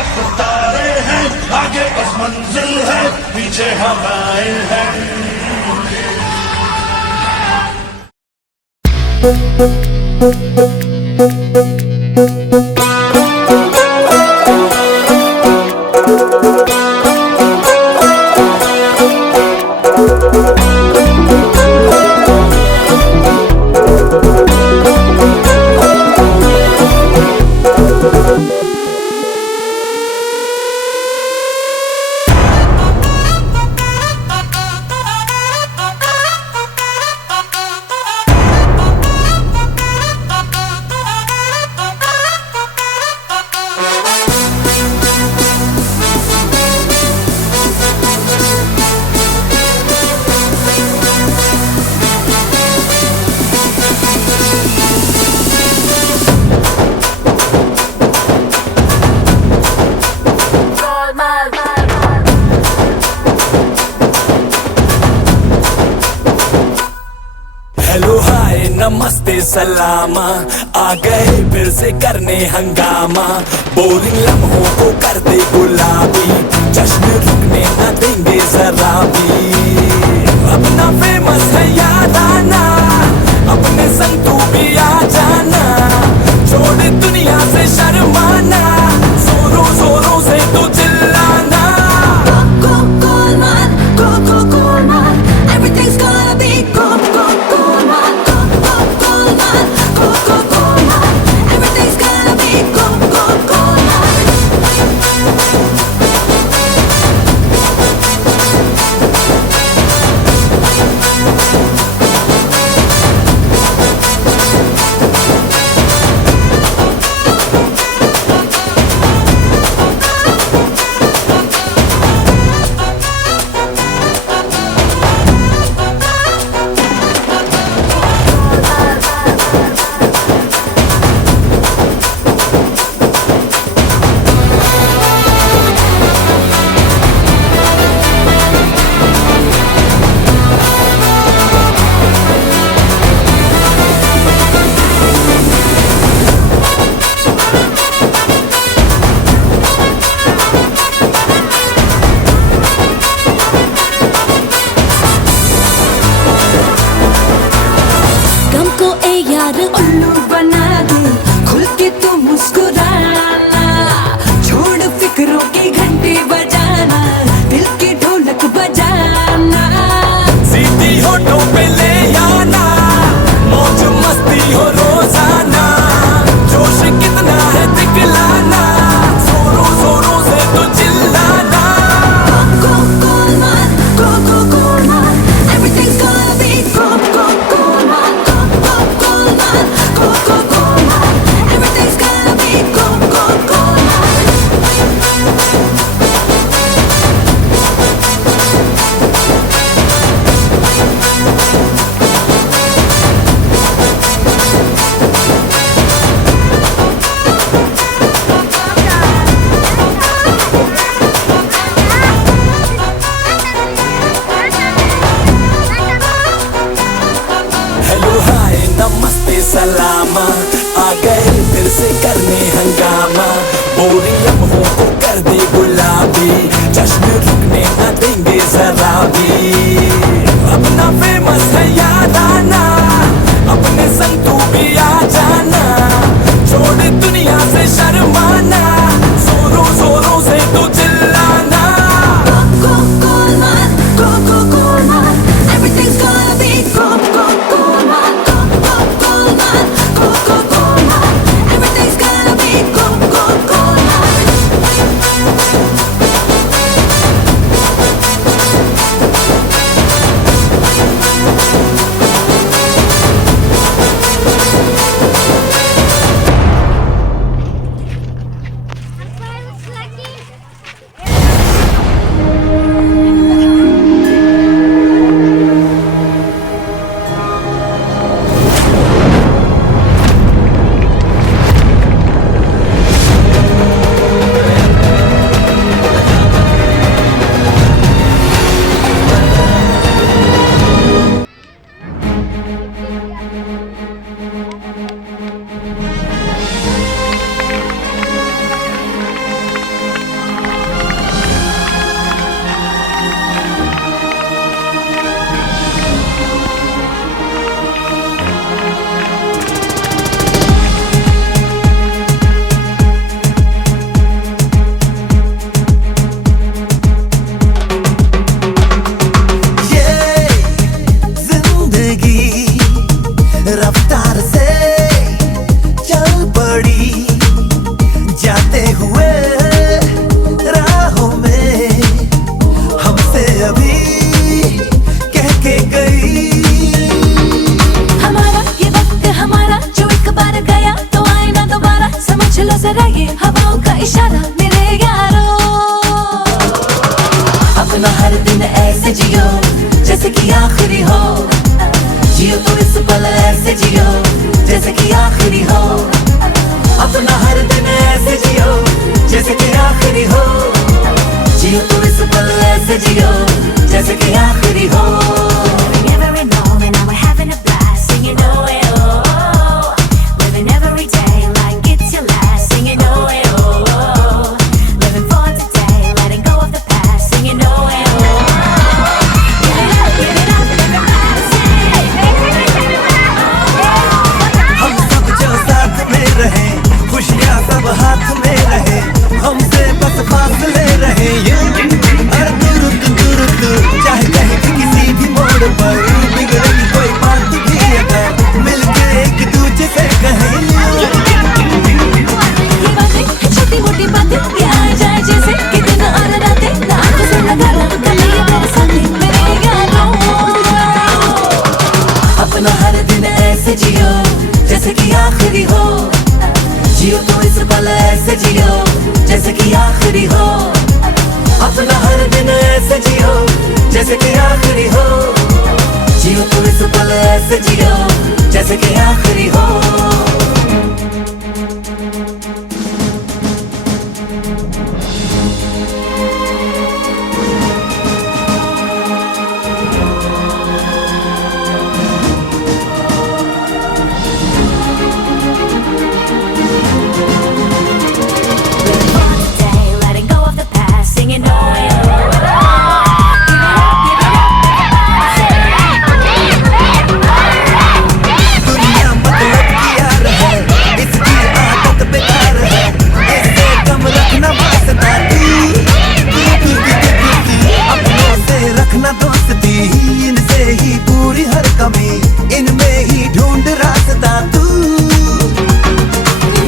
तरफ तारे हैं, आगे बस मंजिल है, पीछे हवाएं हैं। हेलो हाय नमस्ते सलामा, आ गए फिर से करने हंगामा। बोरिंग लम्हों को कर दे गुलाबी, जश्न रुकने न देंगे जरा भी। अपना फेमस है याद आना, अपने संग तू भी आ जाना। छोड़ दुनिया से शर्माना, जोरों जोरों से तू चिल्लाना। Everything's gonna be gold, everything's gonna be gold. कि आखिरी हो, जियो तो इस पल ऐसे जियो जैसे कि आखिरी हो, अपना हर दिन ऐसे जियो जैसे कि आखिरी हो, जियो तो इस पल ऐसे जियो जैसे कि आखिरी हो. Every moment now we're having a blast, singing oh eh, oh oh, living every day like it's your last, singing oh eh, oh oh, living for today, letting go of the past, singing oh eh, oh oh, give it up, everybody sing. हम सब जो साथ में रहे, खुशियाँ सब हाथ में रहे, हमसे बस फासले रहे ये अरे दूर चाहे कहीं भी किसी भी मोड़ पर बिगड़ेगी कोई बात भी अगर मिलके एक दूजे से कहें. ये बातें छोटी मोटी बातें ये आ जाए जैसे कि दिन और रातें, ना आंखों से लगाना कभी मेरे सामने मेरे यारों. अपना हर दिन ऐसे जियो जैसे कि आखिरी हो, जियो तो इस पल ऐसे जियो जैसे कि आखिरी हो, अपना हर दिन ऐसे जियो जैसे कि आखिरी हो, जियो तो इस पल ऐसे जियो जैसे कि आखिरी हो. Letting go of the past, singing oh eh, oh दुनिया मतलब की यार है, इसकी आदत बेकार है, इससे कम रखना वास्ता तू अपनों से रखना दोस्ती, इनसे ही पूरी हर कमी, इनमें ही ढूंढ रास्ता तू.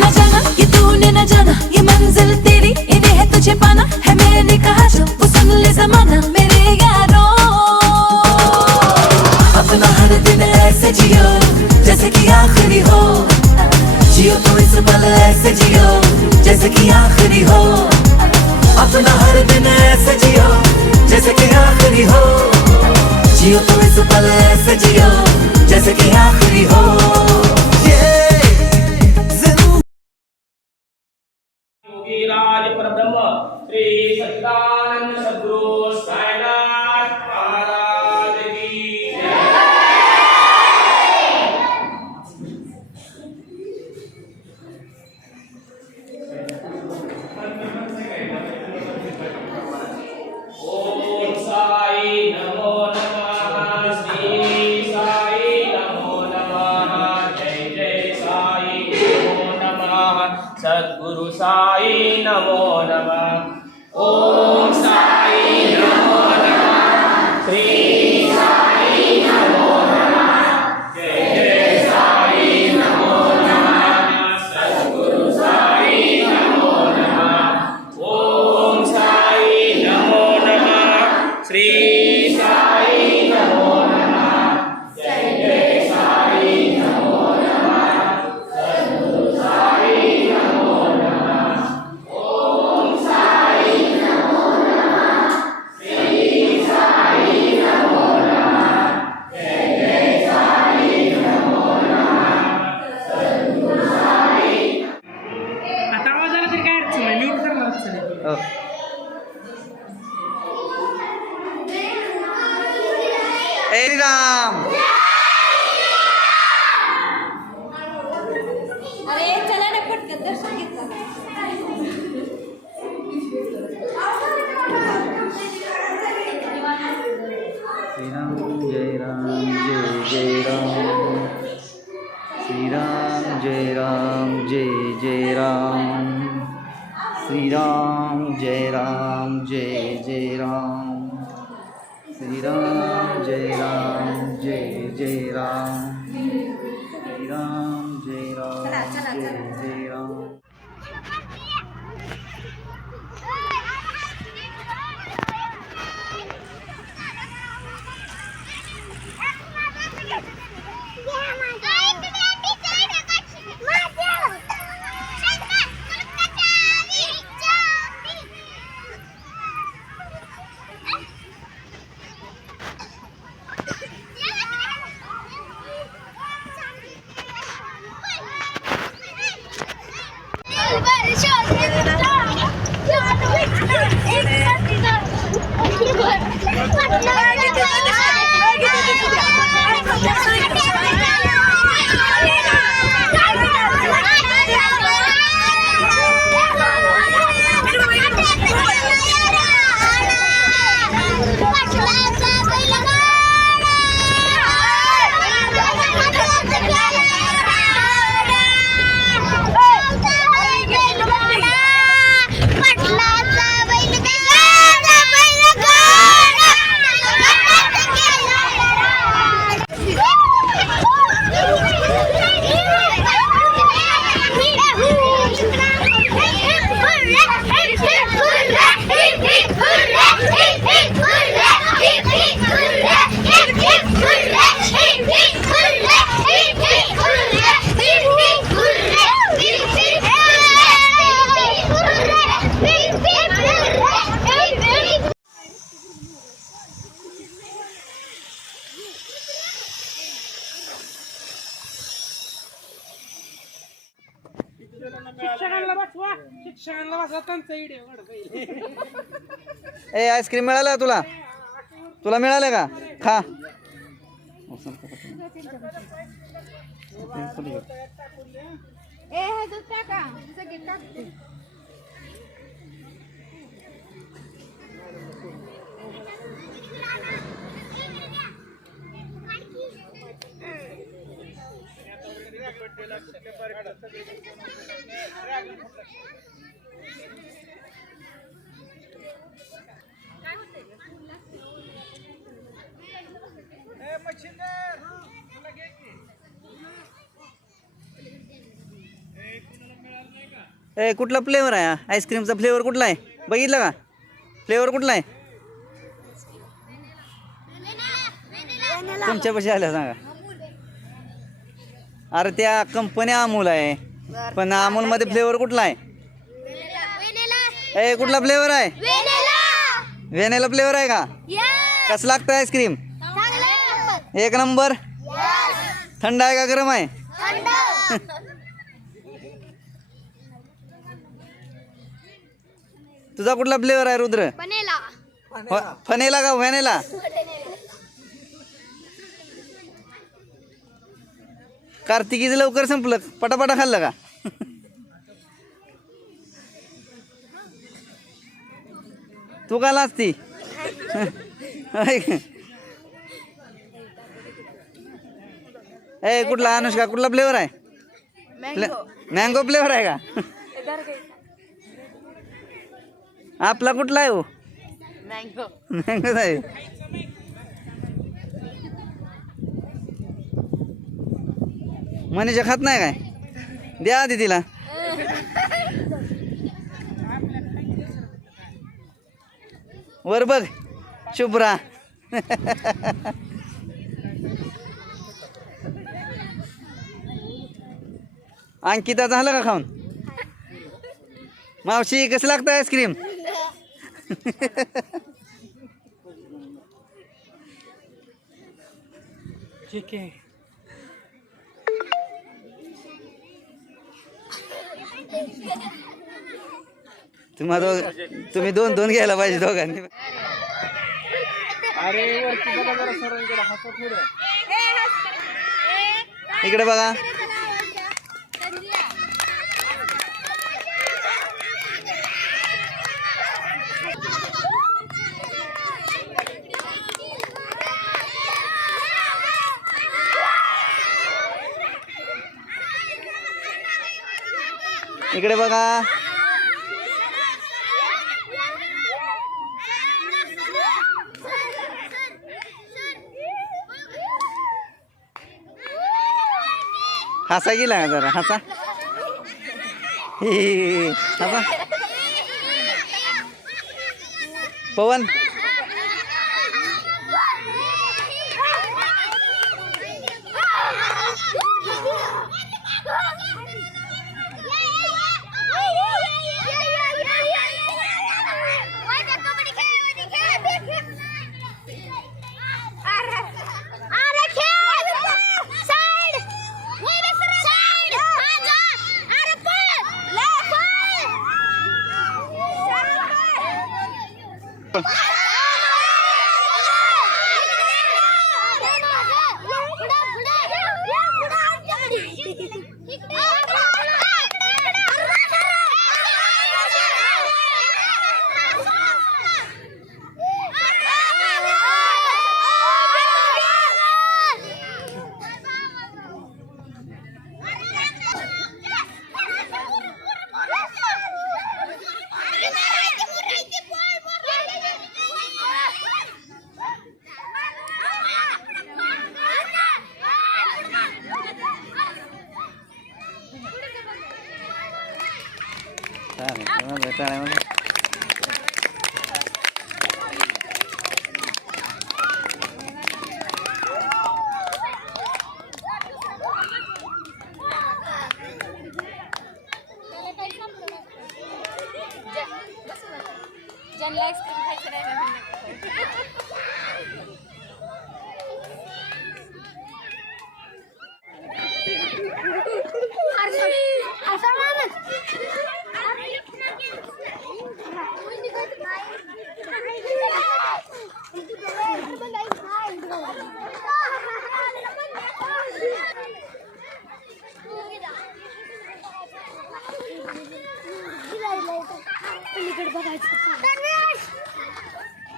न जाना ये तूने न जाना ये मंजिल तेरी, इन्हें है तुझे पाना है, मैंने कहा जो वो सुन ले जमाना मेरे यारों. अपना हर दिन ऐसे जियो जैसे कि आखिरी हो, जियो तो इस पल ऐसे जियो जैसे कि आखिरी हो, अपना हर दिन ऐसे जियो जैसे कि आखिरी हो, जियो तो इस पल ऐसे जियो जैसे कि आखिरी हो. योगीराज परब्रह्म श्री सच्चिदानंद सद्गुरु साईनाथ महाराज की जय. ओम साई नमो नमः, श्री साई नमो नमः, जय जय साई नमो नमः, सद्गुरु साई नमो नमः. ओम साई नमो नमः, श्री साई नमो नमः, जय जय साई नमो नमः, सद्गुरु साई नमो नमः. ओम साई नमो नमः, श्री साई नमो नमः, जय जय साई नमो नमः, सद्गुरु साई नमो नमः. ओम साई नमो नमः, श्री साई नमो नमः, जय जय साई नमो नमः, सद्गुरु साई. आता आवाज आला तरी काय अडचण नाही, म्यूट करणार अडचण. Hey Ram. अरे चला ना पटकन दर्शन घेतलं. श्री राम जय राम, श्री राम जय राम, जय जय राम, श्री राम जय राम, जय जय राम, श्री राम जय राम, जय जय राम, श्री राम जय राम, जय जय राम. ए आईस्क्रीम मिळालं तुला तुला मिळालं का खा ए कुठला फ्लेवर आहे आईस्क्रीमचा फ्लेवर कुठला आहे बघितलं का फ्लेवर कुठला आहे तुमच्यापाशी आल्या सांगा अरे त्या कंपनी अमूल आहे पण अमूल मध्ये फ्लेवर कुठला आहे ए कुठला फ्लेवर आहे व्हॅनिला फ्लेवर आहे का कसं लागतं आईस्क्रीम एक नंबर थंड आहे का गरम आहे तुझा कुठला फ्लेवर आहे रुद्र फनेला का व्हॅनिला कार्तिकीचं लवकर संपलं पटापटा खाल्लं का तू का लाजती ए कुठला अनुष्का कुठला फ्लेवर आहे मँगो फ्लेवर आहे का आपला कुठला आहे हो मँगो आहे मनीषा खात नाही काय द्या आधी तिला वर बघ शुभ्रा अंकिता झालं का खाऊन मावशी कसं लागतं आईस्क्रीम ठीक आहे तुम्ही दोन दोन घ्यायला पाहिजे दोघांनी इकडे बघा इकडे बघा हसा गेला का जरा हसा हसा पवन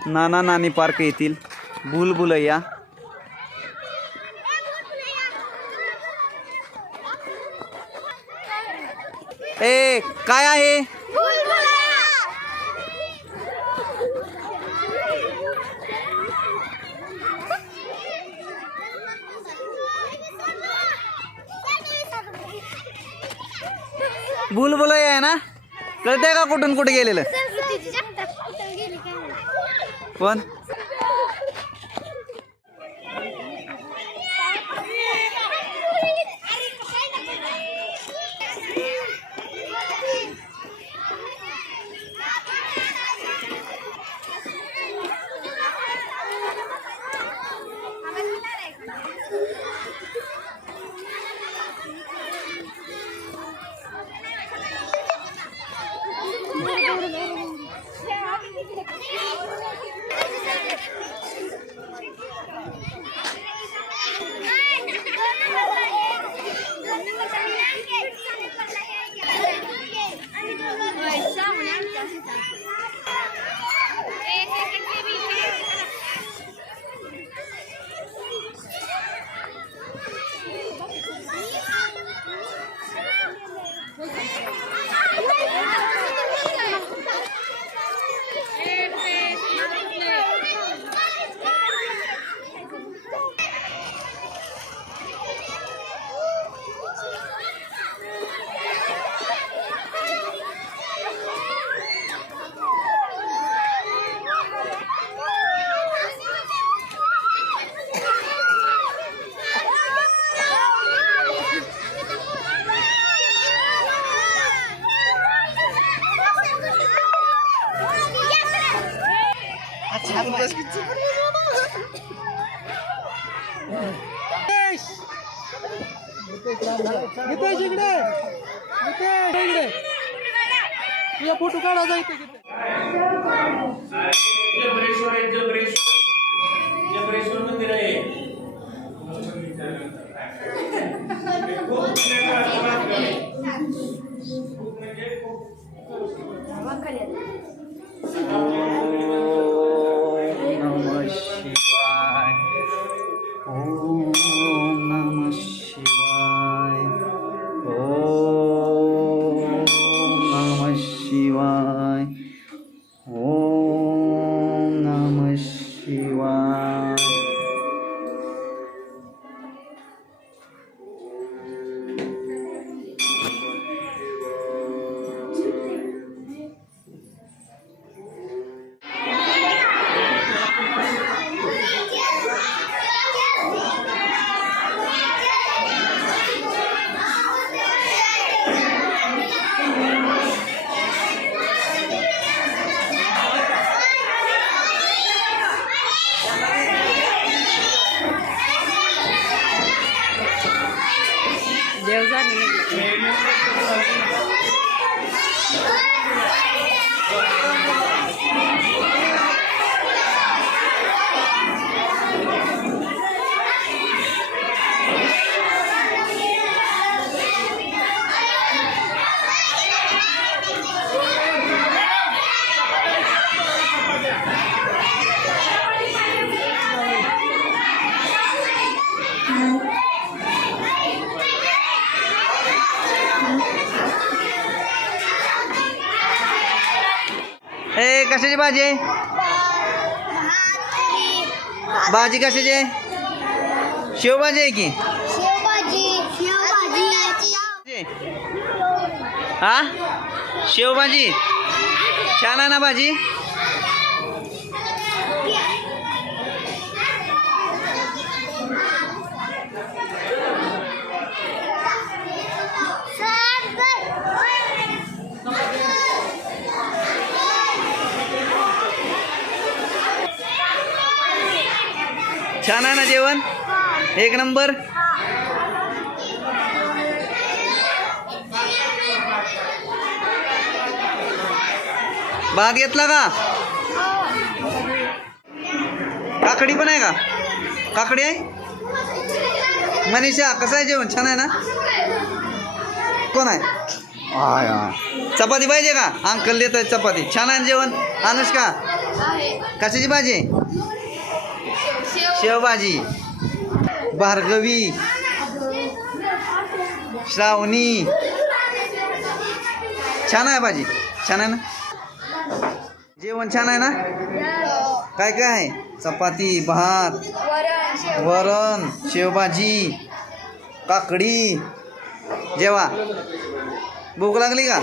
नाना नानी पार्क येथील भूलभुलैया. ए काय आहे? भूलभुलैया आहे ना? कळतंय का कुठून कुठे गेलेलं? कोण? फोटो काढा जायचं. जबरेश्वर मंदिर आहे. ए कशाची भाजी आहे? भाजी कशाची आहे? शेवभाजी आहे की? हा शेवभाजी छान आहे ना भाजी? छान आहे ना जेवण? एक नंबर. भात घेतला का? काकडी पण आहे का? काकडी आहे? मनीषा कसं आहे जेवण? छान आहे ना? कोण आहे? चपाती पाहिजे का? अंकल देत आहेत चपाती. छान आहे जेवण? अनुष्का कशाची भाजी आहे? शेवभाजी. भार्गवी, श्रावणी. छान आहे भाजी, छान आहे ना? जेवण छान आहे ना? काय काय आहे? चपाती, भात, वरण, शेवभाजी, काकडी. जेवा. भूक लागली का?